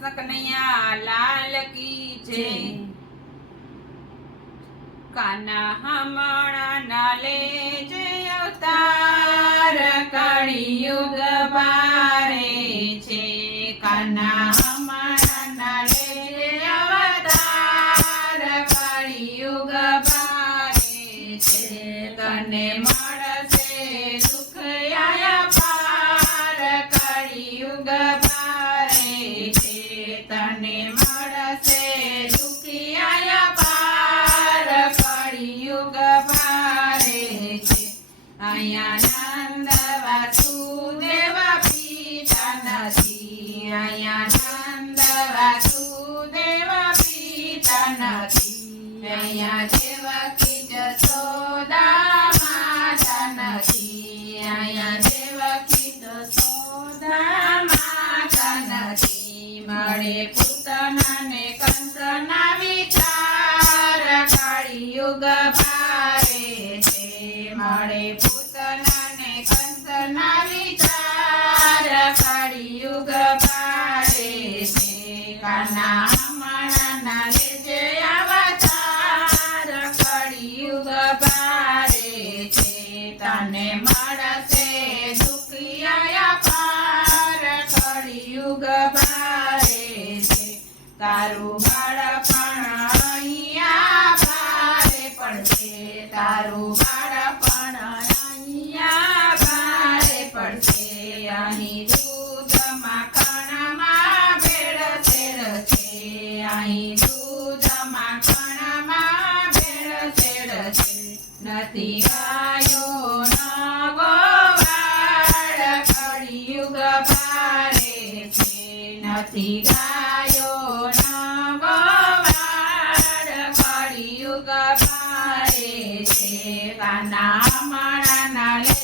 કનૈયા લાલ કી જય. કાના હમણા ના લે જે અવતાર કળિયુગ બારે છે. કાના હમણાં ના લે જે અવતાર કળિયુગ બારે છે. તને અહીંયા નંદ વાસુદેવ પિતા નથી અહીંયા નંદ વાસુદેવ પિતા નથી અહીંયા દેવકી જશોદા માતા નથી અહીંયા દેવકી જશોદા માતા નથી મળે પૂતનાને કંસના વિચાર કળિયુગ ભારે છે મળે પૂતનાને કળિયુગ ભારે છે કાના કળિયુગ ભારે છે છે. તારું બાળપણ અહીંયા ભારે પડશે તારું બાળપણ અહીં દૂધ માખણમાં ભેળસેળ છે નથી ગાયો ન ગોવાળ કળિયુગ પારે છે નથી ગાયો ન ગોવાળ કળિયુગ ભારે છે કાના હમણાંના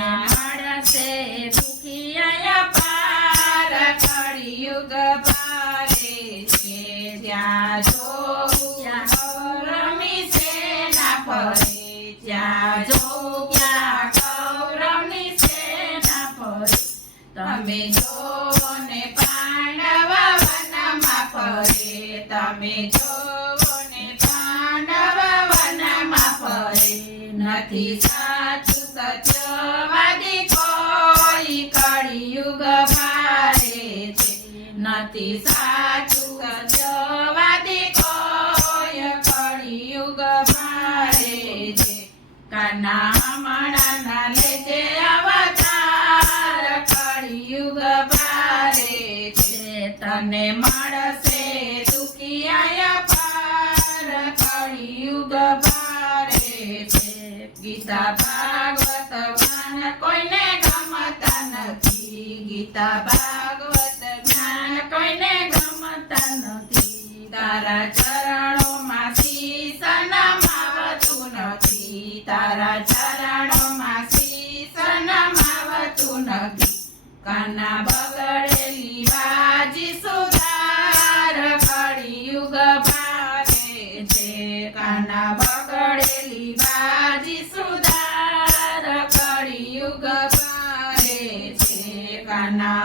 મળશે દુખિયા પાર, કળિયુગ ભારે છે ત્યાં જો ત્યાં રમી છે ના ફરે ત્યાં જો ત્યાં કૌરવની સેના ફરે. તમે જોવો ને પાંડવ વનમાં ફરે, તમે જોવો ને પાંડવ વનમાં ફરે. નથી સાચું સત્યવાદી નથી સાચું સત્યવાદી કોય કળિયુગ ભારે છે કાના હમણાંના લેજે અવતાર કળિયુગ ભારે છે તને મળશે દુખિયા પાર કળિયુગ ભારે છે ગીતા ભાગવત કોઈને ગમતા નથી. ગીતા ભાગવત તારા ચરણોમાં શીશ નમાવતું નથી. તારા ચરણોમાં શીશ નમાવતું નથી. કાના બગડેલી બાજી સુધાર કળિયુગ ભાવે છે. કાના બગડેલી બાજી સુધાર કળિયુગ ભાવે છે. કાના